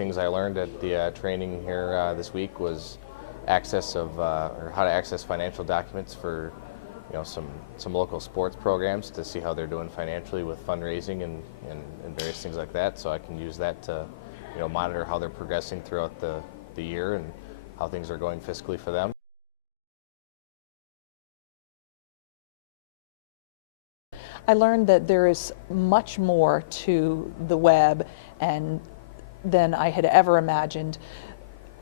things I learned at the training here this week was access of or how to access financial documents for some local sports programs to see how they're doing financially with fundraising and various things like that. So I can use that to monitor how they're progressing throughout the year and how things are going fiscally for them. I learned that there is much more to the web than I had ever imagined.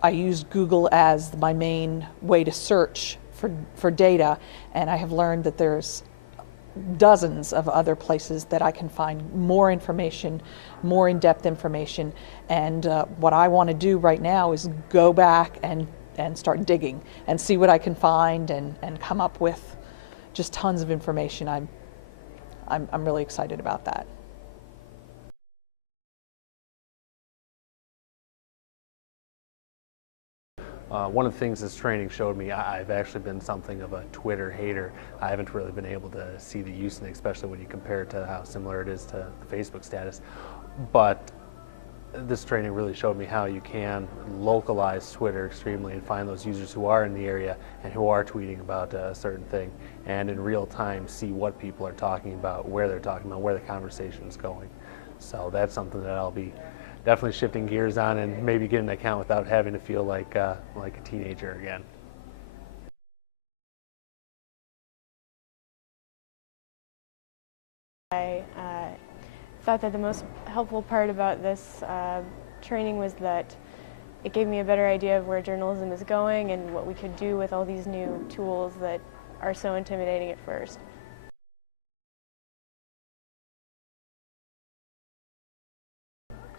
I used Google as my main way to search for data, and I have learned that there's dozens of other places that I can find more information, more in-depth information, and what I want to do right now is go back and start digging and see what I can find and come up with just tons of information. I'm really excited about that. One of the things this training showed me, I've actually been something of a Twitter hater. I haven't really been able to see the use in it, especially when you compare it to how similar it is to the Facebook status. But this training really showed me how you can localize Twitter extremely and find those users who are in the area and who are tweeting about a certain thing, and in real time see what people are talking about, where they're talking about, where the conversation is going. So that's something that I'll be definitely shifting gears on and maybe getting an account without having to feel like a teenager again. I thought that the most helpful part about this training was that it gave me a better idea of where journalism is going and what we could do with all these new tools that are so intimidating at first.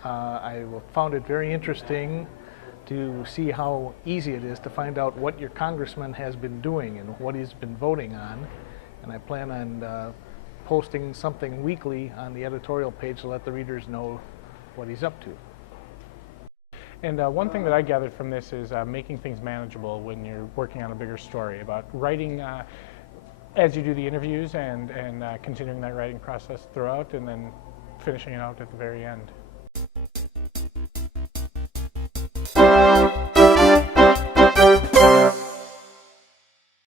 I found it very interesting to see how easy it is to find out what your congressman has been doing and what he's been voting on. And I plan on posting something weekly on the editorial page to let the readers know what he's up to. And one thing that I gathered from this is making things manageable when you're working on a bigger story, about writing as you do the interviews and continuing that writing process throughout and then finishing it out at the very end.